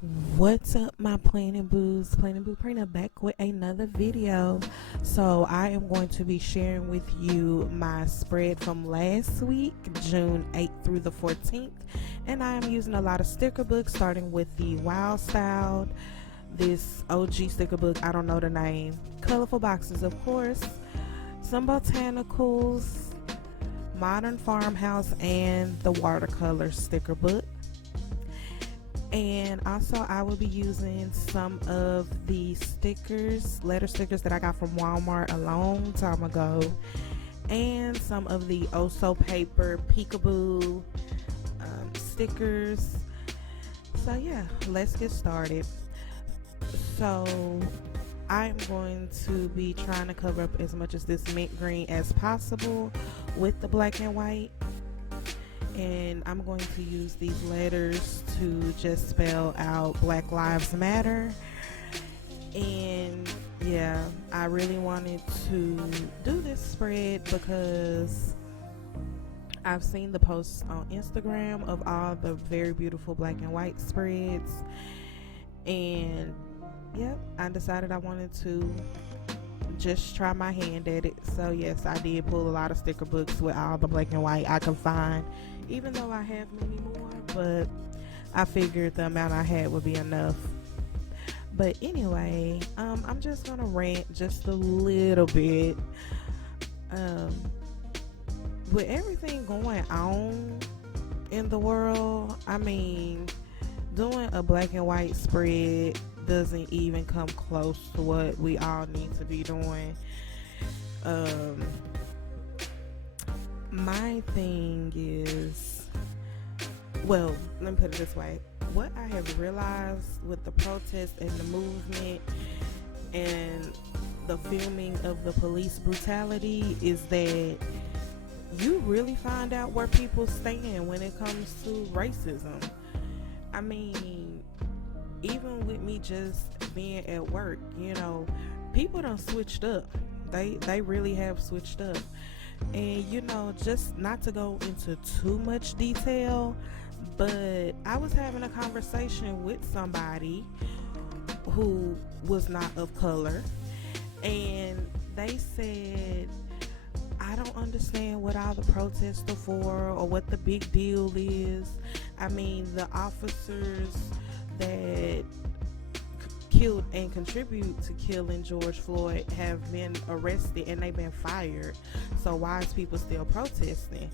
What's up, my Plain Boos? Plain Boo Prina back with another video. So I am going to be sharing with you my spread from last week, June 8th through the 14th. And I am using a lot of sticker books, starting with the Wild Style, this OG sticker book, I don't know the name, colorful boxes, of course, some botanicals, modern farmhouse, and the watercolor sticker book. And also I will be using some of the letter stickers that I got from Walmart a long time ago, and some of the Oso paper peekaboo stickers. So yeah, let's get started. So I'm going to be trying to cover up as much of this mint green as possible with the black and white, and I'm going to use these letters to just spell out Black Lives Matter. And yeah, I really wanted to do this spread because I've seen the posts on Instagram of all the very beautiful black and white spreads, and yep, I decided I wanted to just try my hand at it. So yes, I did pull a lot of sticker books with all the black and white I could find, even though I have many more, but I figured the amount I had would be enough. But anyway, I'm just gonna rant just a little bit. With everything going on in the world, I mean, doing a black and white spread doesn't even come close to what we all need to be doing. My thing is, well, let me put it this way. What I have realized with the protest and the movement and the filming of the police brutality is that you really find out where people stand when it comes to racism. I mean, even with me just being at work, people done switched up. They really have switched up. And just not to go into too much detail, but I was having a conversation with somebody who was not of color, and they said, I don't understand what all the protests are for or what the big deal is. I mean, the officers that killed and contribute to killing George Floyd have been arrested and they've been fired. So why is people still protesting?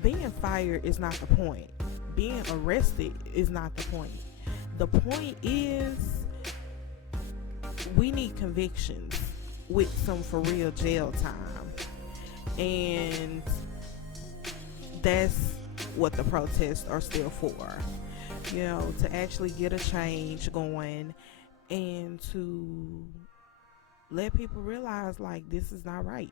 Being fired is not the point. Being arrested is not the point. The point is we need convictions with some for real jail time. And that's what the protests are still for. To actually get a change going and to let people realize, like, this is not right.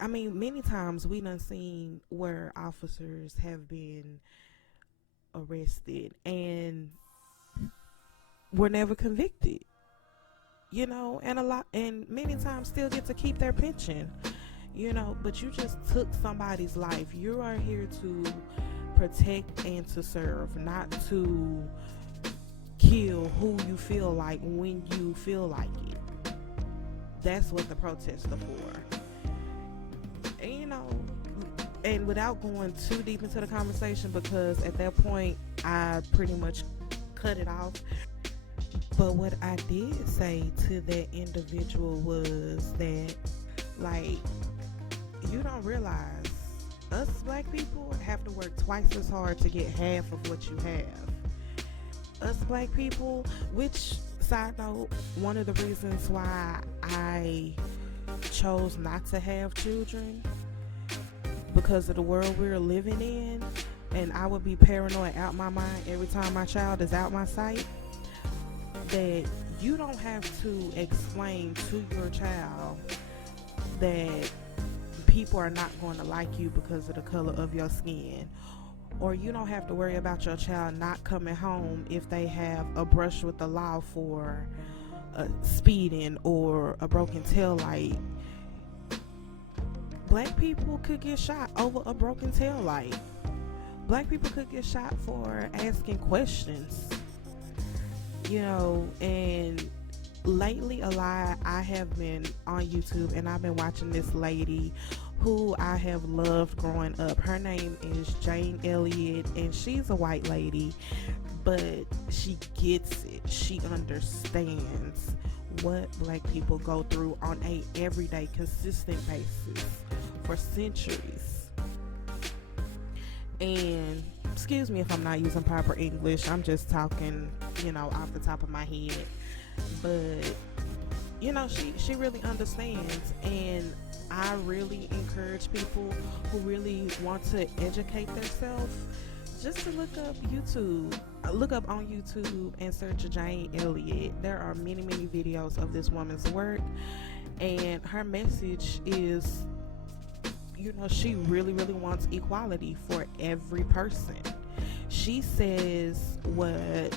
I mean, many times we done seen where officers have been arrested and were never convicted, and many times still get to keep their pension, but you just took somebody's life. You are here to protect and to serve, not to kill who you feel like when you feel like it. That's what the protests are for. And without going too deep into the conversation, because at that point I pretty much cut it off, but what I did say to that individual was that, like, you don't realize us black people have to work twice as hard to get half of what you have. Us black people, which, side note, one of the reasons why I chose not to have children, because of the world we're living in, and I would be paranoid out my mind every time my child is out my sight, that you don't have to explain to your child that people are not going to like you because of the color of your skin, or you don't have to worry about your child not coming home if they have a brush with the law for speeding or a broken tail light. Black people could get shot over a broken tail light. black people could get shot for asking questions, and lately a lot I have been on YouTube and I've been watching this lady who I have loved growing up. Her name is Jane Elliott, and she's a white lady, but she gets it. She understands what black people go through on a everyday consistent basis for centuries. And excuse me if I'm not using proper English, I'm just talking off the top of my head, but she really understands. And I really encourage people who really want to educate themselves just to look up on YouTube and search Jane Elliott. There are many videos of this woman's work, and her message is, she really wants equality for every person. She says what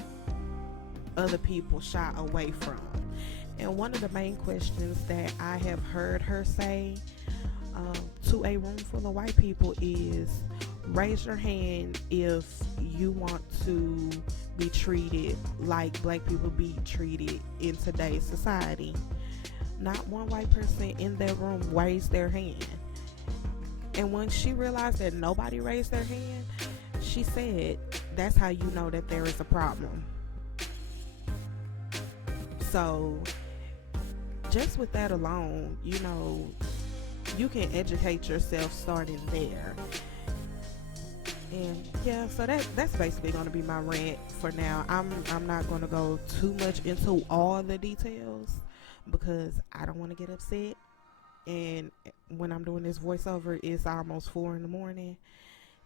other people shy away from. And one of the main questions that I have heard her say to a room full of white people is, raise your hand if you want to be treated like black people be treated in today's society. Not one white person in that room raised their hand. And when she realized that nobody raised their hand, she said, that's how you know that there is a problem. So just with that alone, you can educate yourself starting there. And yeah, so that's basically going to be my rant for now. I'm not going to go too much into all the details because I don't want to get upset. And when I'm doing this voiceover, it's almost 4 a.m,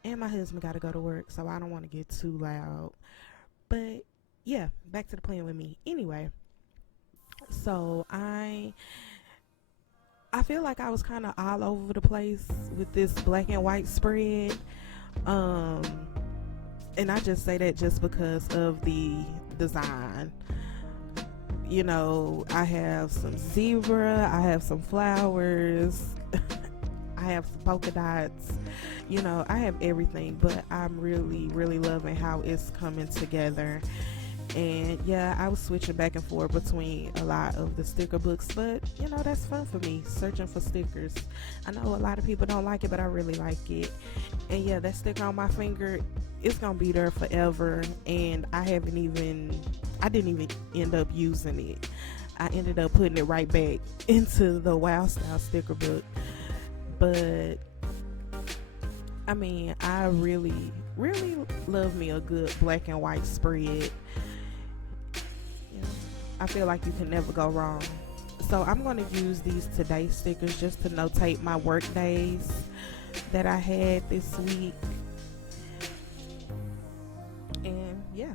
and my husband got to go to work, so I don't want to get too loud. But yeah, back to the plan with me. Anyway, so I feel like I was kind of all over the place with this black and white spread. And I just say that just because of the design. I have some zebra, I have some flowers, I have some polka dots, I have everything, but I'm really loving how it's coming together. And yeah, I was switching back and forth between a lot of the sticker books, but that's fun for me, searching for stickers. I know a lot of people don't like it, but I really like it. And yeah, that sticker on my finger, it's gonna be there forever. And I didn't even end up using it. I ended up putting it right back into the Wild Style sticker book. But I mean, I really love me a good black and white spread. I feel like you can never go wrong. So I'm going to use these today stickers just to notate my work days that I had this week. And yeah.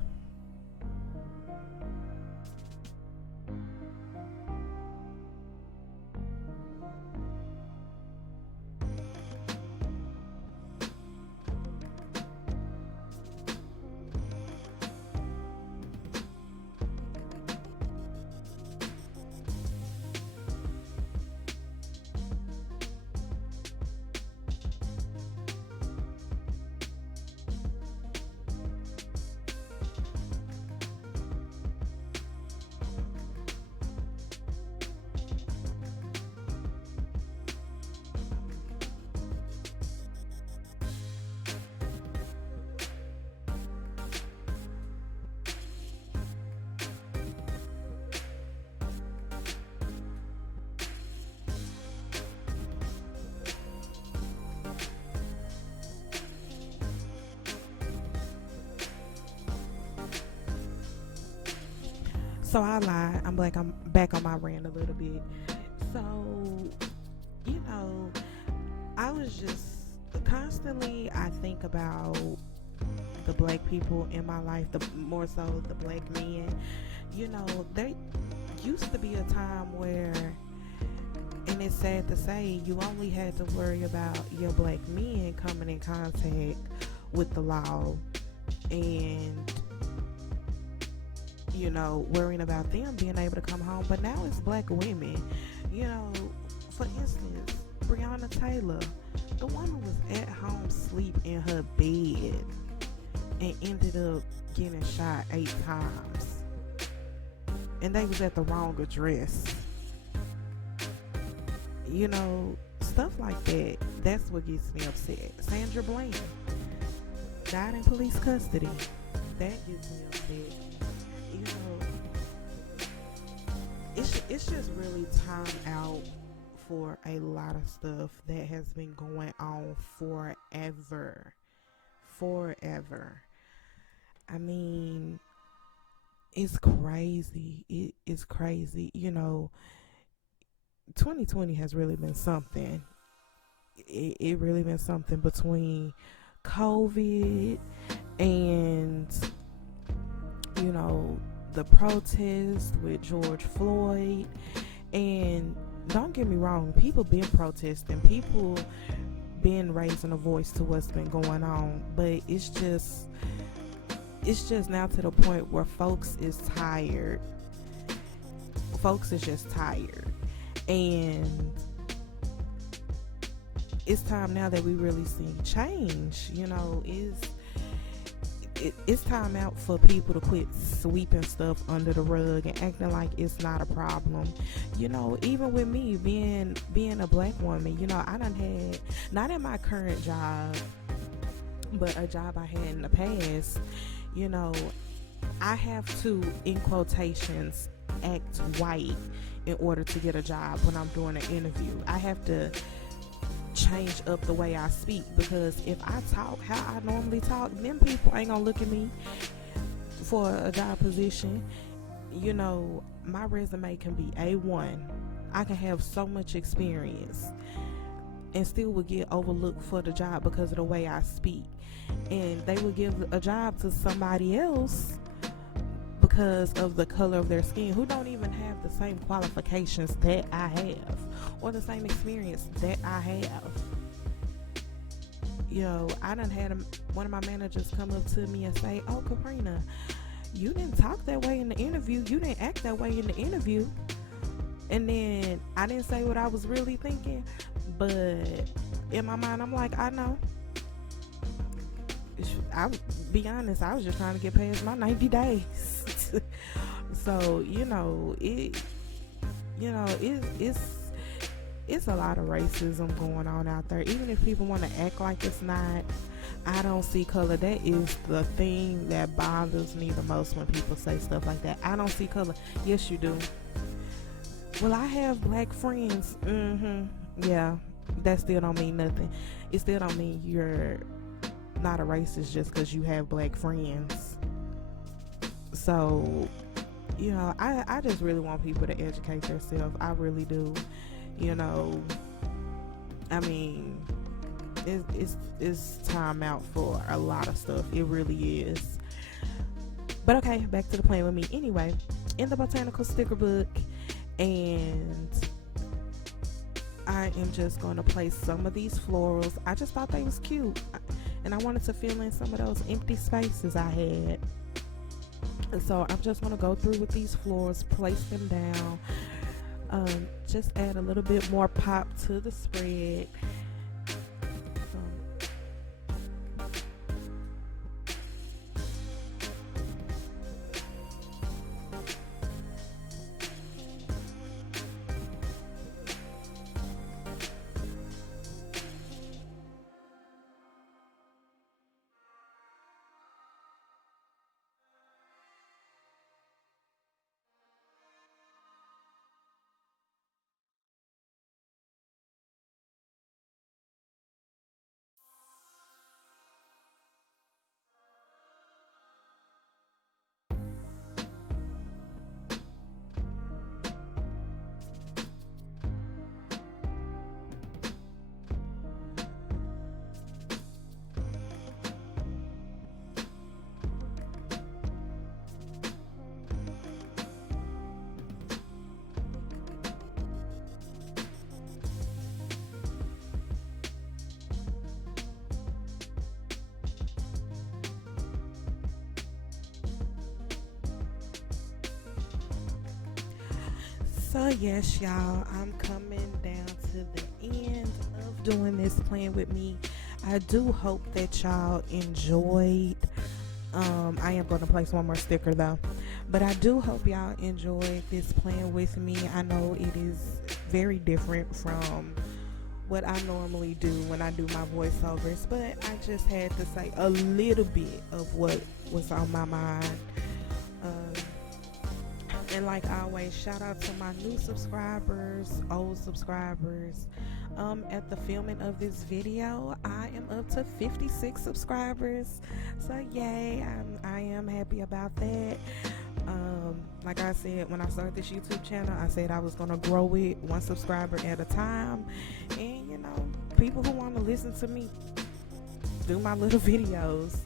So I lied. I'm back on my rant a little bit. So, I was just constantly, I think about the black people in my life, more so the black men. There used to be a time where, and it's sad to say, you only had to worry about your black men coming in contact with the law and worrying about them being able to come home. But now it's black women. For instance, Breonna Taylor, the woman was at home asleep in her bed. and ended up getting shot 8 times. And they was at the wrong address. You know, stuff like that. That's what gets me upset. Sandra Bland died in police custody. That gets me upset. You know, it's just really time out for a lot of stuff that has been going on forever. I mean, it's crazy. It's crazy. You know, 2020 has really been something. It really been something between COVID and, you know, the protest with George Floyd. And don't get me wrong, people been protesting, people been raising a voice to what's been going on, but it's just now to the point where folks is tired. Folks is just tired. And it's time now that we really see change. You know, it's time out for people to quit sweeping stuff under the rug and acting like it's not a problem. You know, even with me being a black woman, you know, I done had, not in my current job, but a job I had in the past, you know, I have to, in quotations, act white in order to get a job when I'm doing an interview. I have to change up the way I speak, because if I talk how I normally talk, then people ain't gonna look at me for a job position. You know, my resume can be A1. I can have so much experience and still would get overlooked for the job because of the way I speak. And they would give a job to somebody else because of the color of their skin, who don't even have the same qualifications that I have or the same experience that I have. You know, I done had one of my managers come up to me and say, "Oh, Caprina, you didn't talk that way in the interview. You didn't act that way in the interview." And then I didn't say what I was really thinking, but in my mind, I'm like, I know. I'll be honest, I was just trying to get past my 90 days. So, it's a lot of racism going on out there. Even if people want to act like it's not, I don't see color. That is the thing that bothers me the most when people say stuff like that. I don't see color. Yes, you do. Well, I have black friends. Yeah, that still don't mean nothing. It still don't mean you're not a racist just because you have black friends. So, I just really want people to educate themselves. I really do. I mean, it's time out for a lot of stuff. It really is. But okay, back to the plan with me. Anyway, in the botanical sticker book, and I am just going to place some of these florals. I just thought they was cute, and I wanted to fill in some of those empty spaces I had. And so I'm just going to go through with these florals, place them down, just add a little bit more pop to the spread. So yes, y'all, I'm coming down to the end of doing this plan with me. I do hope that y'all enjoyed I am going to place one more sticker though. But I do hope y'all enjoyed this plan with me. I know it is very different from what I normally do when I do my voiceovers, but I just had to say a little bit of what was on my mind. And like always, shout out to my new subscribers, old subscribers. At the filming of this video, I am up to 56 subscribers. So yay, I am happy about that. Like I said, when I started this YouTube channel, I said I was gonna grow it one subscriber at a time. And you know, people who want to listen to me do my little videos.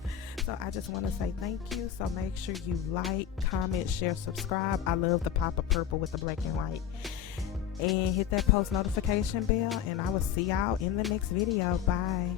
So I just want to say thank you. So make sure you like, comment, share, subscribe. I love the pop of purple with the black and white. And hit that post notification bell. And I will see y'all in the next video. Bye.